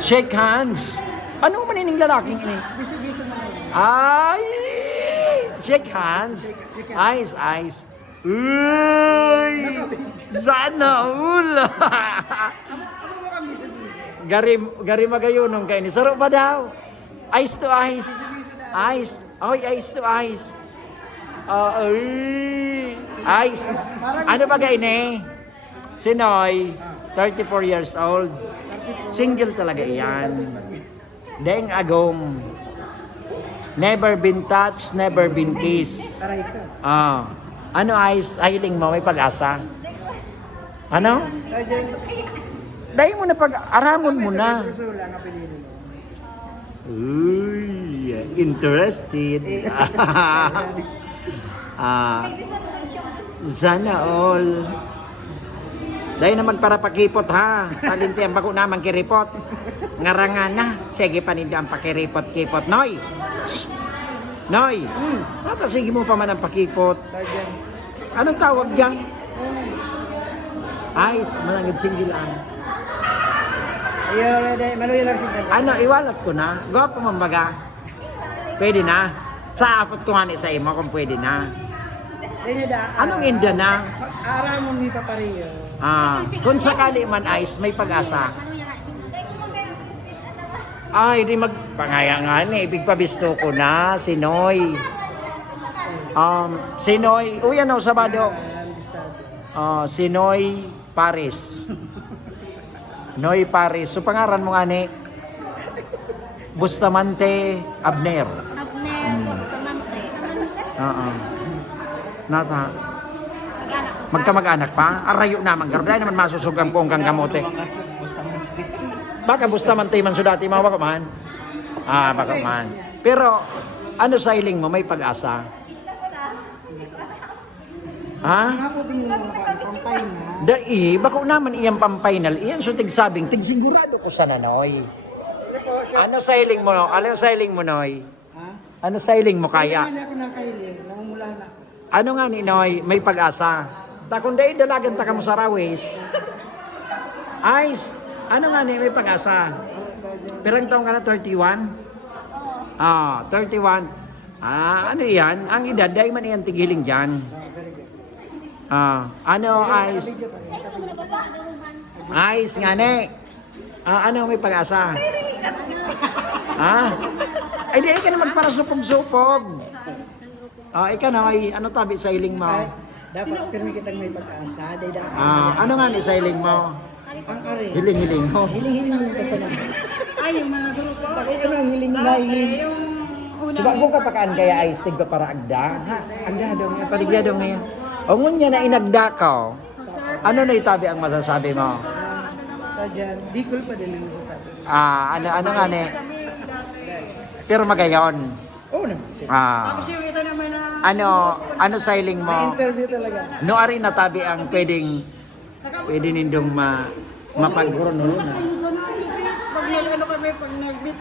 Shake hands. Ano man ining lalaking ini? Biso-biso na lang. Ay! Shake hands. Eyes, eyes. Uy! Sana all. Amo mo kang biso-biso. Gari magayunong kayo ni. Saro pa daw. Eyes to eyes. Eyes. Oy, eyes to eyes. Ay. Eyes. Ano ba kayo ni? Si Noy, 34 years old. Single talaga iyan. Deng agong. Never been touched, never been kissed. Aray ko. Ano eyes, hiling mo, may pag-asa? Ano? Dahil mo na pag-aramon mo na. Gusto lang ang pinili mo. Uy, interested. Sana all. Dahil na magparapakipot ha. Talinti ang bako naman kiripot. Ngarangan na. Sige pa ninyo ang pakiripot-kipot. Noy! Shh! Noy! Sige mo pa man ang pakipot. Guardian. Anong tawag dyan? Ice, malangid singgilaan. Ayaw, maluya lang siya. Ano, iwalat ko na. Gwapo mambaga. Pwede na. Sa apot ko nga ni sa imo kung pwede na. Anong Indian na? Ara mo mi papariyo. Kung sakali man Ice, may pag-asa. Ay, di magpangaya nga ni. Ibig pabisto ko na, si Noy. Si Noy, uyan o, Sabado. Si Noy Paris. Noy Paris. So, pangaran mo nga ni? Bustamante Abner. Bustamante. Nata. Magkamag-anak pa? Arayo naman. Garbay naman masusugang po ang kamote. Baka Bustamante man sudati mga baka man. Baka man. Pero, ano sa iling mo? May pag-asa? Ha? Nga po din yung pampay na. Dai, bako naman iyang pang-final. Iyan so tigsabing, tigsigurado ko sa nanoy. Ano sa iling mo? Ano sa iling mo, Noy? Ha? Ano sa iling mo kaya? Kaya ako nakailing, namumula na ako. Ano nga ni Noy, may pag-asa. Takong dahil dalagan ta ka mo sa rawis. Ice, ano nga ni, may pag-asa. Pirang taong ka na, 31? 31. Ano yan? Ang edad, dahil man iyan tigiling dyan. Ano, Ice? Ice nga ni. Ano may pag-asa? Ay, di ka na magparasupog-supog. Ikaw na, ano tabi sa iling mo? Ay, dapat pirmi kitang may pag-asa. Dapat. Ano nga ni sa iling mo? Ang ari. Hiling-hiling mo. Hiling-hiling yung kasana. Ay, yung mga grupo. Tako ka na, hiling na, hiling. Subak mo kapakaan kaya ay stig ka para agda? Agda dong, paligya dong niya. O ngunya na inagda ka, ano na itabi ang masasabi mo? Tadyan, Bicol pa din ang masasabi. Ano nga ni? Pero magayon. Oo naman. Ano sa iling mo? May interview talaga. No ari natabi ang pwede nindong mapaguro no. Pag nag-ano kami, pag nag-meet,